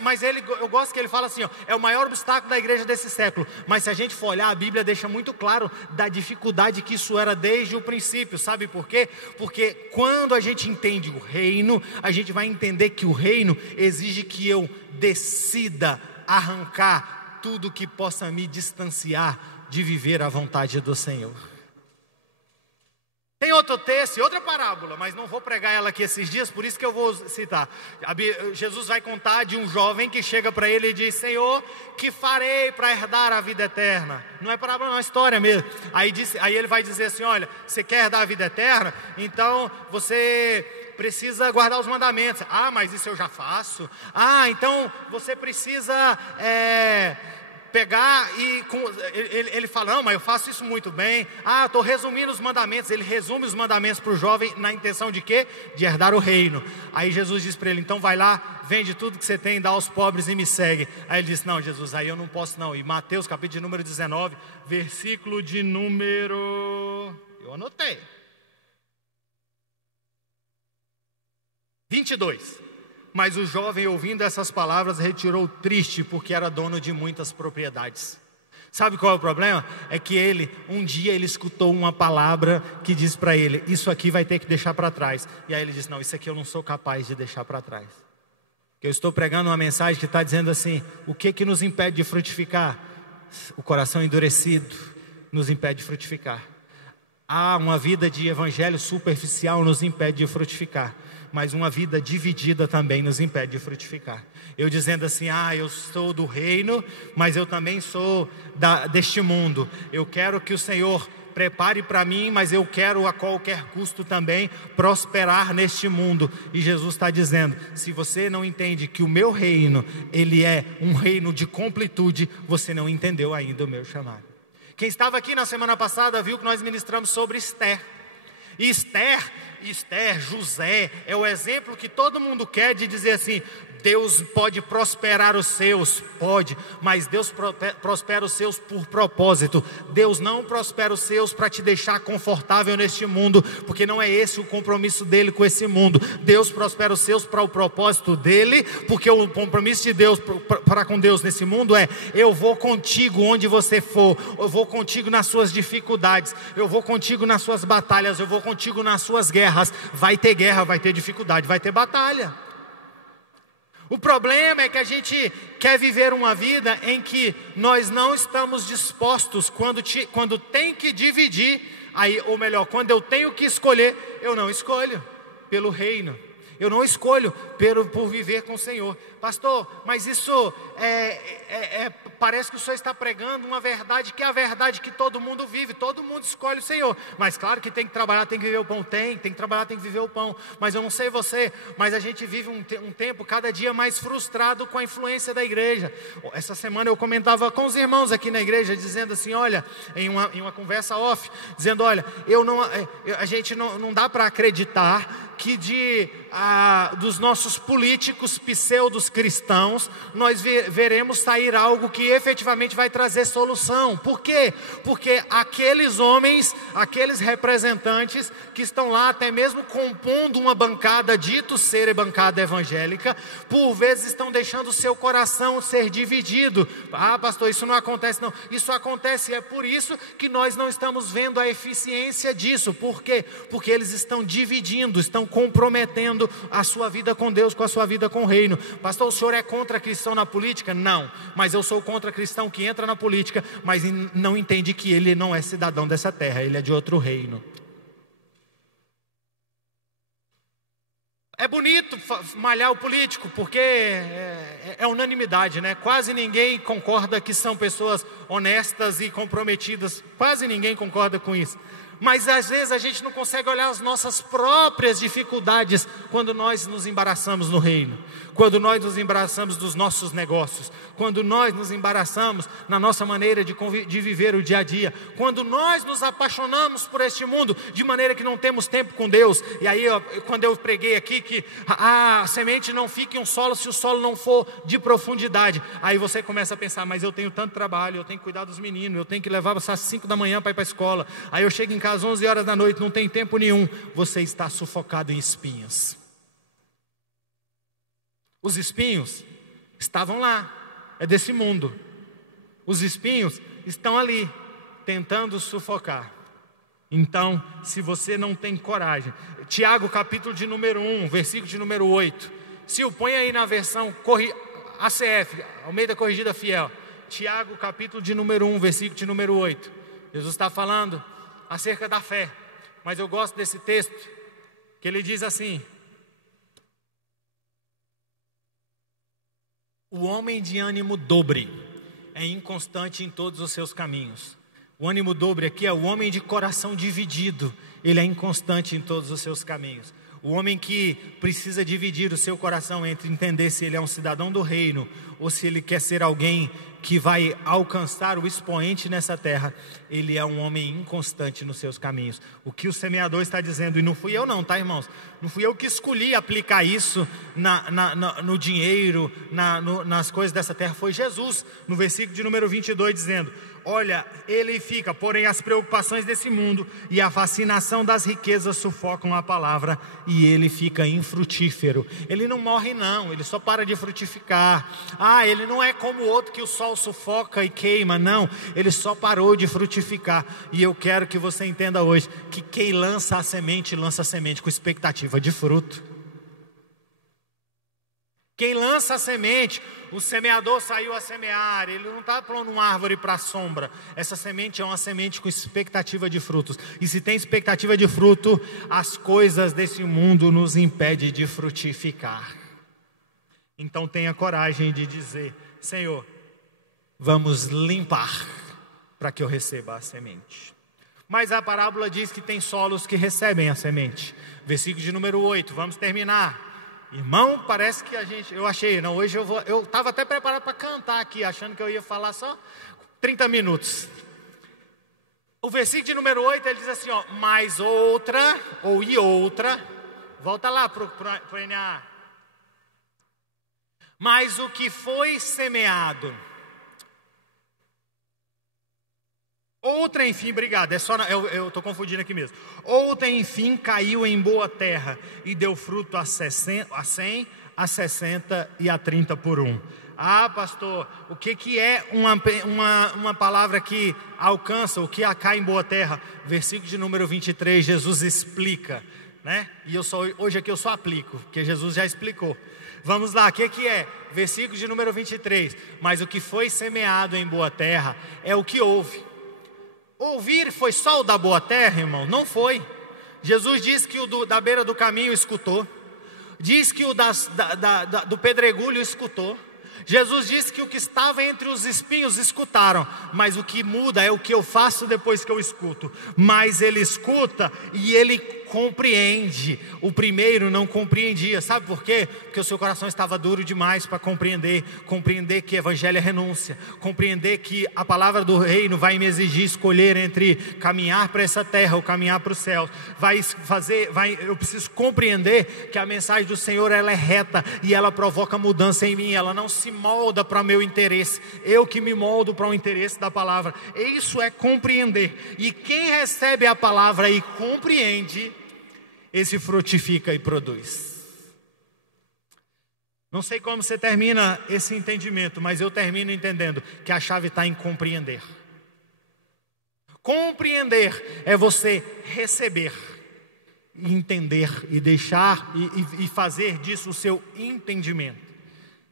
Mas eu gosto que ele fala assim, ó, é o maior obstáculo da igreja desse século, mas se a gente for olhar, a Bíblia deixa muito claro da dificuldade que isso era desde o princípio. Sabe por quê? Porque quando a gente entende o reino, a gente vai entender que o reino exige que eu decida arrancar tudo que possa me distanciar de viver a vontade do Senhor. Tem outro texto, outra parábola, mas não vou pregar ela aqui esses dias, por isso que eu vou citar. Jesus vai contar de um jovem que chega para ele e diz, Senhor, que farei para herdar a vida eterna? Não é parábola, não é história mesmo. Aí ele vai dizer assim, olha, você quer herdar a vida eterna? Então você precisa guardar os mandamentos. Ah, mas isso eu já faço. Ah, então você precisa pegar e ele fala, não, mas eu faço isso muito bem. Ah, estou resumindo os mandamentos. Ele resume os mandamentos para o jovem na intenção de quê? De herdar o reino. Aí Jesus diz para ele, então vai lá, vende tudo que você tem, dá aos pobres e me segue. Aí ele diz, não, Jesus, aí eu não posso não. E Mateus capítulo de número 19, versículo de número, eu anotei, 22. Mas o jovem, ouvindo essas palavras, retirou triste, porque era dono de muitas propriedades. Sabe qual é o problema? É que um dia ele escutou uma palavra que diz para ele, isso aqui vai ter que deixar para trás. E aí ele diz, não, isso aqui eu não sou capaz de deixar para trás. Eu estou pregando uma mensagem que está dizendo assim, o que nos impede de frutificar? O coração endurecido nos impede de frutificar. Uma vida de evangelho superficial nos impede de frutificar, mas uma vida dividida também nos impede de frutificar. Eu dizendo assim, eu sou do reino, mas eu também sou deste mundo. Eu quero que o Senhor prepare para mim, mas eu quero a qualquer custo também prosperar neste mundo. E Jesus está dizendo, se você não entende que o meu reino, ele é um reino de completude, você não entendeu ainda o meu chamado. Quem estava aqui na semana passada viu que nós ministramos sobre Esther. E Esther, José, é o exemplo que todo mundo quer de dizer assim, Deus pode prosperar os seus, pode, mas Deus prospera os seus por propósito. Deus não prospera os seus para te deixar confortável neste mundo, porque não é esse o compromisso dele com esse mundo. Deus prospera os seus para o propósito dele, porque o compromisso de Deus para com Deus nesse mundo é, eu vou contigo onde você for, eu vou contigo nas suas dificuldades, eu vou contigo nas suas batalhas, eu vou contigo nas suas guerras. Vai ter guerra, vai ter dificuldade, vai ter batalha. O problema é que a gente quer viver uma vida em que nós não estamos dispostos, quando tem que dividir, ou melhor, quando eu tenho que escolher, eu não escolho pelo reino, eu não escolho por viver com o Senhor. Pastor, mas isso parece que o Senhor está pregando uma verdade, que é a verdade que todo mundo vive, todo mundo escolhe o Senhor, mas claro que tem que trabalhar, tem que viver o pão, tem que trabalhar, tem que viver o pão, mas eu não sei você, mas a gente vive um tempo cada dia mais frustrado com a influência da igreja. Essa semana eu comentava com os irmãos aqui na igreja, dizendo assim, olha, em uma conversa off, dizendo, olha, a gente não dá para acreditar que dos nossos políticos pseudos cristãos, nós veremos sair algo que efetivamente vai trazer solução. Por quê? Porque aqueles homens, aqueles representantes que estão lá até mesmo compondo uma bancada, dito ser bancada evangélica, por vezes estão deixando o seu coração ser dividido. Pastor, isso não acontece não. Isso acontece, é por isso que nós não estamos vendo a eficiência disso. Por quê? Porque eles estão dividindo, estão comprometendo a sua vida com Deus, com a sua vida com o reino. Pastor, o senhor é contra cristão na política? Não, mas eu sou contra cristão que entra na política, mas não entende que ele não é cidadão dessa terra, ele é de outro reino. É bonito malhar o político, porque é unanimidade, né? Quase ninguém concorda que são pessoas honestas e comprometidas, quase ninguém concorda com isso. Mas às vezes a gente não consegue olhar as nossas próprias dificuldades quando nós nos embaraçamos no reino, quando nós nos embaraçamos dos nossos negócios, quando nós nos embaraçamos na nossa maneira de viver o dia a dia, quando nós nos apaixonamos por este mundo de maneira que não temos tempo com Deus. E aí, quando eu preguei aqui que a semente não fica em um solo se o solo não for de profundidade, aí você começa a pensar, mas eu tenho tanto trabalho, eu tenho que cuidar dos meninos, eu tenho que levar às 5 da manhã para ir para a escola, aí eu chego em casa às 11 horas da noite, não tem tempo nenhum. Você está sufocado em espinhos. Os espinhos estavam lá, é desse mundo. Os espinhos estão ali, tentando sufocar. Então, se você não tem coragem, Tiago capítulo de número 1, versículo de número 8, se o põe aí na versão ACF, Almeida Corrigida Fiel, Tiago capítulo de número 1, versículo de número 8, Jesus está falando acerca da fé, mas eu gosto desse texto, que ele diz assim: o homem de ânimo dobre é inconstante em todos os seus caminhos. O ânimo dobre aqui é o homem de coração dividido, ele é inconstante em todos os seus caminhos. O homem que precisa dividir o seu coração entre entender se ele é um cidadão do reino ou se ele quer ser alguém que vai alcançar o expoente nessa terra, ele é um homem inconstante nos seus caminhos. O que o semeador está dizendo, e não fui eu não, tá, irmãos? Não fui eu que escolhi aplicar isso no dinheiro, nas coisas dessa terra, foi Jesus, no versículo de número 22, dizendo: olha, ele fica, porém as preocupações desse mundo e a fascinação das riquezas sufocam a palavra e ele fica infrutífero. Ele não morre não, ele só para de frutificar. Ele não é como o outro que o sol sufoca e queima, não, ele só parou de frutificar. E eu quero que você entenda hoje que quem lança a semente com expectativa de fruto. Quem lança a semente, o semeador saiu a semear, ele não está pondo uma árvore para a sombra. Essa semente é uma semente com expectativa de frutos. E se tem expectativa de fruto, as coisas desse mundo nos impedem de frutificar. Então tenha coragem de dizer: Senhor, vamos limpar para que eu receba a semente. Mas a parábola diz que tem solos que recebem a semente. Versículo de número 8, vamos terminar. Irmão, parece que hoje eu estava até preparado para cantar aqui, achando que eu ia falar só 30 minutos. O versículo de número 8, ele diz assim, ó, mais outra, ou e outra, volta lá para o NA. Mas o que foi semeado, outra enfim, obrigado, eu estou confundindo aqui mesmo. Outra enfim caiu em boa terra e deu fruto a 100, a 60 e a 30 por 1. Ah, pastor, o que é uma palavra que alcança, o que cai em boa terra? Versículo de número 23, Jesus explica, né? E hoje aqui eu só aplico, porque Jesus já explicou. Vamos lá, o que é? Versículo de número 23, mas o que foi semeado em boa terra é o que ouve. Ouvir foi só o da boa terra, irmão? Não foi. Jesus disse que o da beira do caminho escutou. Diz que o do pedregulho escutou. Jesus disse que o que estava entre os espinhos escutaram. Mas o que muda é o que eu faço depois que eu escuto. Mas ele escuta e ele compreende. O primeiro não compreendia. Sabe por quê? Porque o seu coração estava duro demais para compreender. Compreender que evangelho é renúncia. Compreender que a palavra do reino vai me exigir escolher entre caminhar para essa terra ou caminhar para o céu. Eu preciso compreender que a mensagem do Senhor, ela é reta e ela provoca mudança em mim. Ela não se molda para o meu interesse. Eu que me moldo para o interesse da palavra. Isso é compreender. E quem recebe a palavra e compreende, esse frutifica e produz. Não sei como você termina esse entendimento, mas eu termino entendendo que a chave está em compreender. Compreender é você receber, entender e deixar e fazer disso o seu entendimento.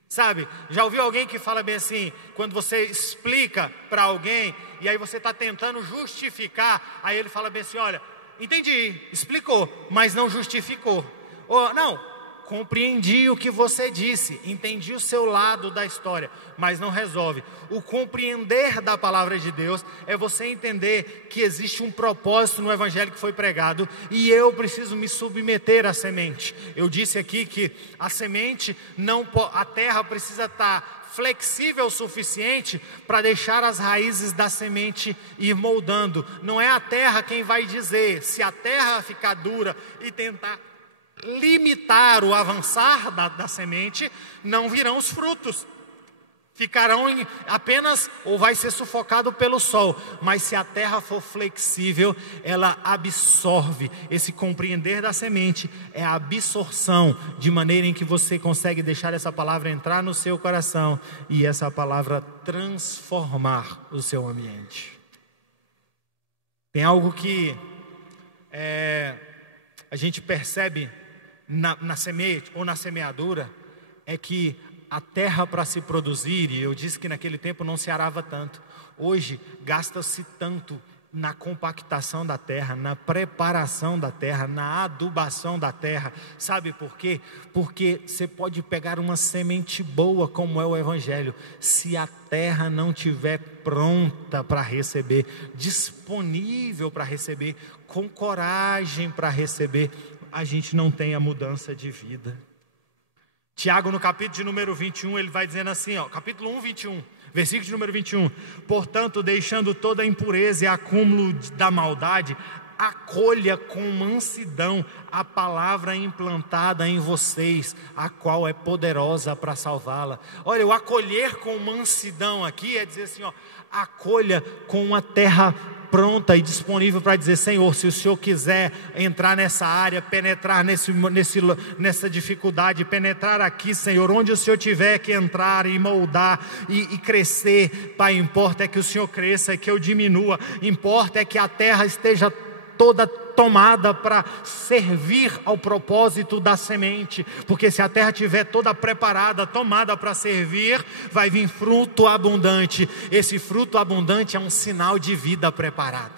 Sabe, já ouviu alguém que fala bem assim, quando você explica para alguém e aí você está tentando justificar, aí ele fala bem assim, olha, entendi, explicou, mas não justificou. Ou não, compreendi o que você disse, entendi o seu lado da história, mas não resolve. O compreender da palavra de Deus é você entender que existe um propósito no evangelho que foi pregado e eu preciso me submeter à semente. Eu disse aqui que a semente, a terra precisa estar flexível o suficiente para deixar as raízes da semente ir moldando. Não é a terra quem vai dizer. Se a terra ficar dura e tentar limitar o avançar da semente, não virão os frutos. Ficarão apenas, ou vai ser sufocado pelo sol. Mas se a terra for flexível, ela absorve. Esse compreender da semente é a absorção, de maneira em que você consegue deixar essa palavra entrar no seu coração e essa palavra transformar o seu ambiente. Tem algo que a gente percebe na semente ou na semeadura, é que a terra para se produzir, e eu disse que naquele tempo não se arava tanto, hoje gasta-se tanto na compactação da terra, na preparação da terra, na adubação da terra. Sabe por quê? Porque você pode pegar uma semente boa como é o evangelho, se a terra não estiver pronta para receber, disponível para receber, com coragem para receber, a gente não tem a mudança de vida. Tiago, no capítulo de número 21, ele vai dizendo assim, ó, capítulo 1, 21, versículo de número 21. Portanto, deixando toda a impureza e acúmulo da maldade, acolha com mansidão a palavra implantada em vocês, a qual é poderosa para salvá-la. Olha, o acolher com mansidão aqui é dizer assim, ó, acolha com uma terra pronta e disponível para dizer, Senhor, se o Senhor quiser entrar nessa área, penetrar nessa dificuldade, penetrar aqui, Senhor, onde o Senhor tiver que entrar e moldar e crescer, Pai, importa é que o Senhor cresça e que eu diminua, importa é que a terra esteja toda tomada para servir ao propósito da semente, porque se a terra estiver toda preparada, tomada para servir, vai vir fruto abundante. Esse fruto abundante é um sinal de vida preparada.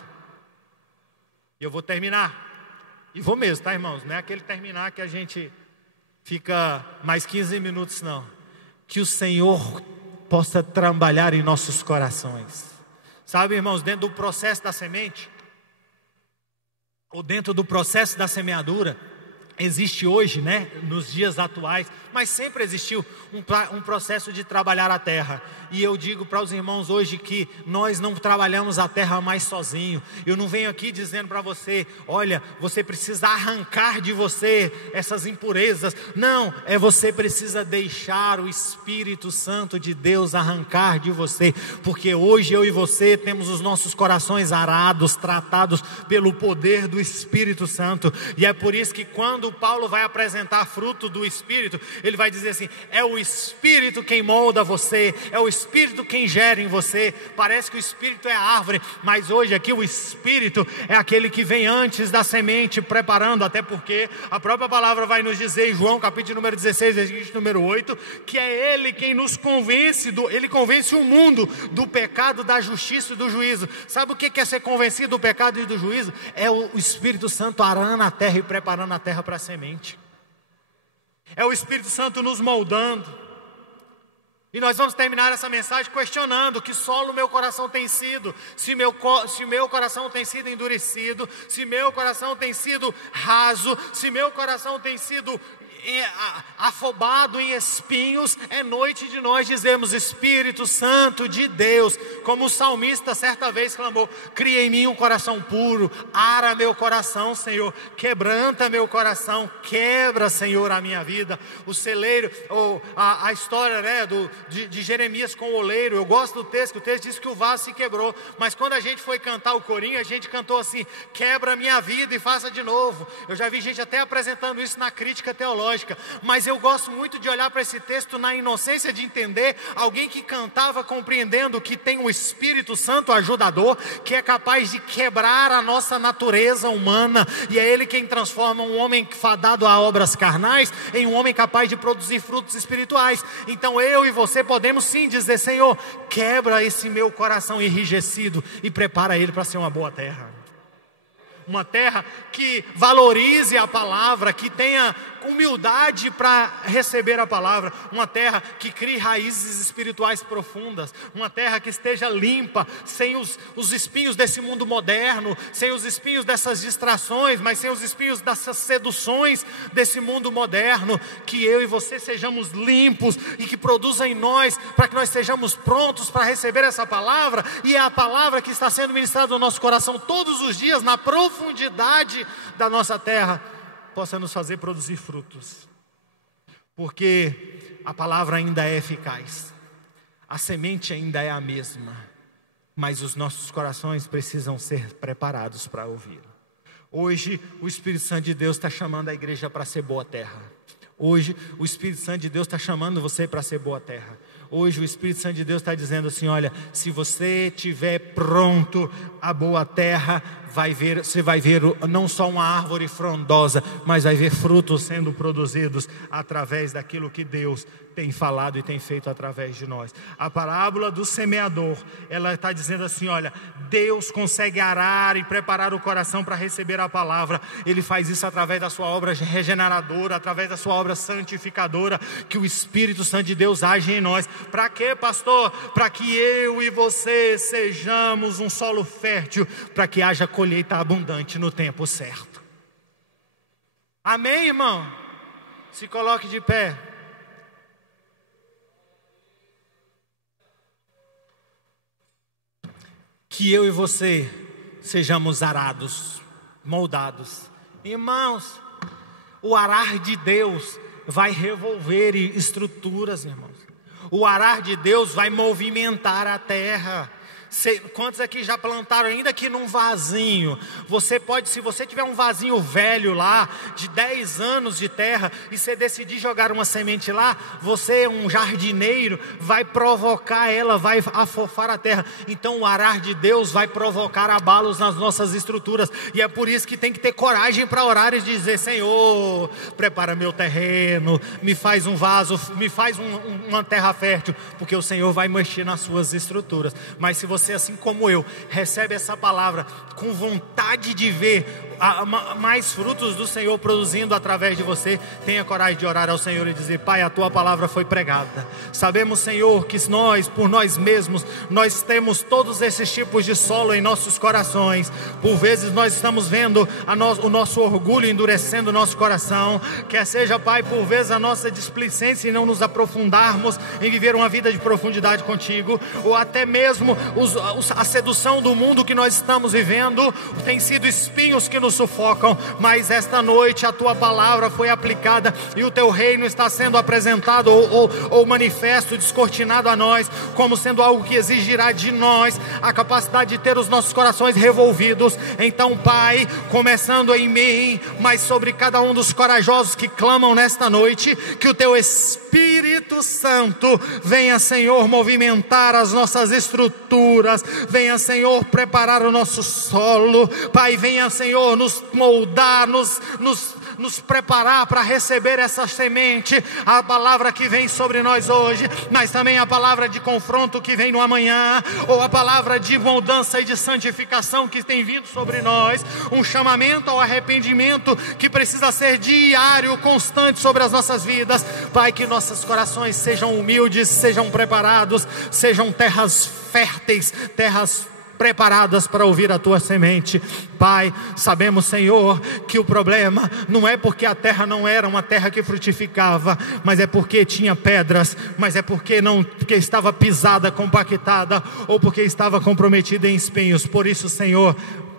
E eu vou terminar, e vou mesmo, tá, irmãos? Não é aquele terminar que a gente fica mais 15 minutos, não. Que o Senhor possa trabalhar em nossos corações. Sabe, irmãos, dentro do processo da semente, ou dentro do processo da semeadura, existe hoje, né, nos dias atuais, mas sempre existiu um processo de trabalhar a terra. E eu digo para os irmãos hoje que nós não trabalhamos a terra mais sozinho. Eu não venho aqui dizendo para você, olha, você precisa arrancar de você essas impurezas. Não, você precisa deixar o Espírito Santo de Deus arrancar de você. Porque hoje eu e você temos os nossos corações arados, tratados pelo poder do Espírito Santo. E é por isso que quando Paulo vai apresentar fruto do Espírito, ele vai dizer assim, é o Espírito quem molda você, é o Espírito quem gera em você. Parece que o Espírito é a árvore, mas hoje aqui o Espírito é aquele que vem antes da semente, preparando, até porque a própria palavra vai nos dizer em João capítulo número 16, versículo número 8, que é Ele quem nos convence, Ele convence o mundo do pecado, da justiça e do juízo. Sabe o que é ser convencido do pecado e do juízo? É o Espírito Santo arando a terra e preparando a terra para a semente. É o Espírito Santo nos moldando. E nós vamos terminar essa mensagem questionando que solo meu coração tem sido, se meu coração tem sido endurecido, se meu coração tem sido raso, se meu coração tem sido afobado em espinhos. É noite de nós dizermos, Espírito Santo de Deus, como o salmista certa vez clamou, cria em mim um coração puro, ara meu coração, Senhor, quebranta meu coração, quebra, Senhor, a minha vida. O celeiro, ou a história, né, de Jeremias com o oleiro, eu gosto do texto, que o texto diz que o vaso se quebrou, mas quando a gente foi cantar o corinho, a gente cantou assim, quebra a minha vida e faça de novo. Eu já vi gente até apresentando isso na crítica teológica, mas eu gosto muito de olhar para esse texto na inocência de entender alguém que cantava compreendendo que tem o Espírito Santo ajudador, que é capaz de quebrar a nossa natureza humana, e é Ele quem transforma um homem fadado a obras carnais em um homem capaz de produzir frutos espirituais. Então eu e você podemos sim dizer, Senhor, quebra esse meu coração enrijecido e prepara ele para ser uma boa terra. Uma terra que valorize a palavra, que tenha humildade para receber a palavra. Uma terra que crie raízes espirituais profundas. Uma terra que esteja limpa, sem os espinhos desse mundo moderno, sem os espinhos dessas distrações, mas sem os espinhos dessas seduções desse mundo moderno. Que eu e você sejamos limpos e que produza em nós, para que nós sejamos prontos para receber essa palavra. E é a palavra que está sendo ministrada no nosso coração todos os dias, na profundidade da nossa terra, possa nos fazer produzir frutos, porque a palavra ainda é eficaz, a semente ainda é a mesma, mas os nossos corações precisam ser preparados para ouvir. Hoje o Espírito Santo de Deus está chamando a igreja para ser boa terra. Hoje o Espírito Santo de Deus está chamando você para ser boa terra. Hoje o Espírito Santo de Deus está dizendo assim, olha, se você estiver pronto, a boa terra você vai ver não só uma árvore frondosa, mas vai ver frutos sendo produzidos através daquilo que Deus tem falado e tem feito através de nós. A parábola do semeador, ela está dizendo assim, olha, Deus consegue arar e preparar o coração para receber a palavra. Ele faz isso através da sua obra regeneradora, através da sua obra santificadora, que o Espírito Santo de Deus age em nós. Para quê, pastor? Para que eu e você sejamos um solo fértil, para que haja colheita abundante no tempo certo. Amém, irmão? Se coloque de pé. Que eu e você sejamos arados, moldados. Irmãos, o arar de Deus vai revolver estruturas, irmãos. O arar de Deus vai movimentar a terra. Quantos aqui já plantaram, ainda que num vasinho? Você pode, se você tiver um vasinho velho lá, de 10 anos de terra, e você decidir jogar uma semente lá, você, um jardineiro, vai provocar ela, vai afofar a terra. Então o arar de Deus vai provocar abalos nas nossas estruturas. E é por isso que tem que ter coragem para orar e dizer: Senhor, prepara meu terreno, me faz um vaso, me faz uma terra fértil, porque o Senhor vai mexer nas suas estruturas. Mas se você, assim como eu, recebe essa palavra com vontade de ver mais frutos do Senhor produzindo através de você, tenha coragem de orar ao Senhor e dizer: Pai, a tua palavra foi pregada. Sabemos, Senhor, que nós, por nós mesmos, nós temos todos esses tipos de solo em nossos corações. Por vezes nós estamos vendo o nosso orgulho endurecendo o nosso coração. Quer seja, Pai, por vezes a nossa displicência em não nos aprofundarmos em viver uma vida de profundidade contigo, ou até mesmo a sedução do mundo que nós estamos vivendo, tem sido espinhos que nos sufocam. Mas esta noite a tua palavra foi aplicada e o teu reino está sendo apresentado ou manifesto, descortinado a nós, como sendo algo que exigirá de nós a capacidade de ter os nossos corações revolvidos. Então, Pai, começando em mim, mas sobre cada um dos corajosos que clamam nesta noite, que o teu Espírito Santo venha, Senhor, movimentar as nossas estruturas, venha, Senhor, preparar o nosso solo. Pai, venha, Senhor, nos moldar, nos preparar para receber essa semente, a palavra que vem sobre nós hoje, mas também a palavra de confronto que vem no amanhã, ou a palavra de mudança e de santificação que tem vindo sobre nós, um chamamento ao arrependimento que precisa ser diário, constante sobre as nossas vidas. Pai, que nossos corações sejam humildes, sejam preparados, sejam terras férteis, terras preparadas para ouvir a tua semente. Pai, sabemos, Senhor, que o problema não é porque a terra não era uma terra que frutificava, mas é porque tinha pedras, mas é porque estava pisada, compactada, ou porque estava comprometida em espinhos. Por isso, Senhor,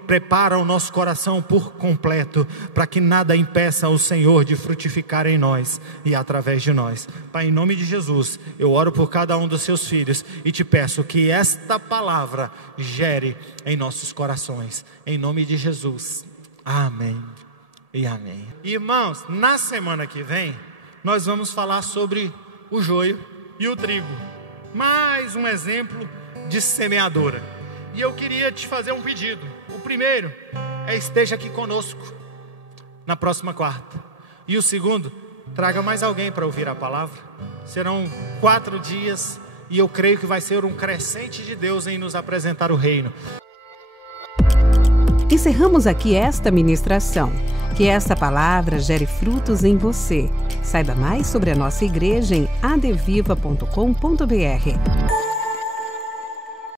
prepara o nosso coração por completo, para que nada impeça o Senhor de frutificar em nós e através de nós. Pai, em nome de Jesus, eu oro por cada um dos seus filhos e te peço que esta palavra gere em nossos corações, em nome de Jesus, amém e amém. Irmãos, na semana que vem nós vamos falar sobre o joio e o trigo, mais um exemplo de semeadora. E eu queria te fazer um pedido. O primeiro é: esteja aqui conosco na próxima quarta. E o segundo, traga mais alguém para ouvir a palavra. Serão 4 dias e eu creio que vai ser um crescente de Deus em nos apresentar o reino. Encerramos aqui esta ministração. Que esta palavra gere frutos em você. Saiba mais sobre a nossa igreja em adviva.com.br.